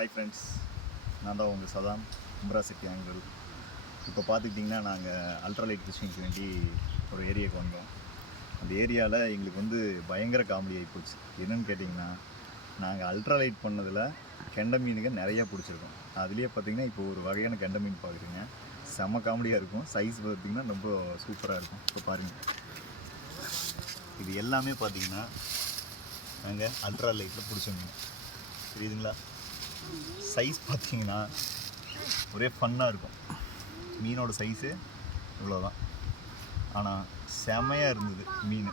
Hi friends, நான் தான் உங்கள் சதாம் கும்பராசக்தி ஆங்கிள். இப்போ பார்த்துக்கிட்டிங்கன்னா நாங்கள் அல்ட்ராலைட் ஃபிஷிங்க்கு வேண்டி ஒரு ஏரியாவுக்கு வந்தோம். அந்த ஏரியாவில் எங்களுக்கு வந்து பயங்கர காமெடி ஆகி போச்சு. என்னென்னு கேட்டிங்கன்னா, நாங்கள் அல்ட்ராலைட் பண்ணதில் கெண்டை மீனுங்க நிறையா பிடிச்சிருக்கோம். அதுலேயே பார்த்திங்கன்னா இப்போ ஒரு வகையான கெண்டை மீன் பார்க்குறீங்க, செம்ம காமெடியாக இருக்கும். சைஸ் பார்த்திங்கன்னா ரொம்ப சூப்பராக இருக்கும். இப்போ பாருங்கள், இது எல்லாமே பார்த்திங்கன்னா நாங்கள் அல்ட்ராலைட்டில் பிடிச்ச மீன், தெரியுதுங்களா? சைஸ் பார்த்திங்கன்னா ஒரே ஃபன்னாக இருக்கும். மீனோட சைஸு இவ்வளோதான், ஆனால் செமையாக இருந்தது மீன்.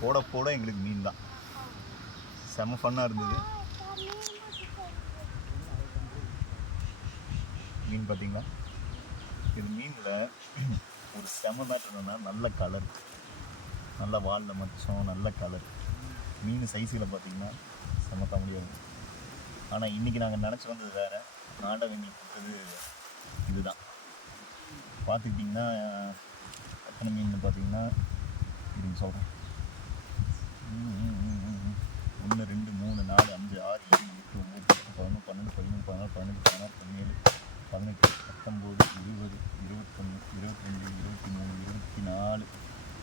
போட போட எங்களுக்கு மீன் தான் செம ஃபன்னாக இருந்தது. மீன் பார்த்திங்களா? இது மீனில் ஒரு செம மேட்டர் என்னென்னா, நல்ல கலர், நல்ல வாலில் மச்சம், நல்ல கலர். மீன் சைஸில் பார்த்திங்கன்னா செம காமெடியாக இருக்கும். ஆனால் இன்றைக்கி நாங்கள் நினச்சி வந்தது வேறு, ஆண்டவன் எங்களுக்கு கொடுத்தது இதுதான். பார்த்துக்கிட்டிங்கன்னா எத்தனை மீன் பார்த்திங்கன்னா இதுங்க சொல்கிறேன்: 1 2 3 4 5 6 7 8 9 10 11 12 13 14 15 16 17 18 19 20 21 22 23 24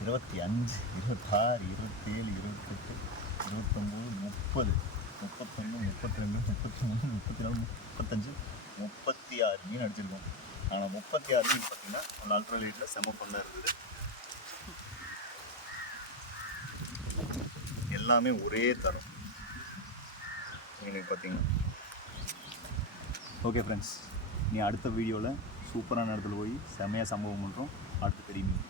25 26 27 28 29 30 31 32 33 34 35 36 மீன் அடிச்சிருக்கோம். ஆனால் 36 மீன் பார்த்திங்கன்னா ஒரு அல்ட்ராலைட்டில் செம பண்ண இருந்தது. எல்லாமே ஒரே தரம் மீனுக்கு பார்த்திங்கன்னா. ஓகே ஃப்ரெண்ட்ஸ், நீ அடுத்த வீடியோவில் சூப்பரான இடத்துல போய் செமையாக சம்பவம் பண்ணுறோம். அடுத்த பெரிய மீன்.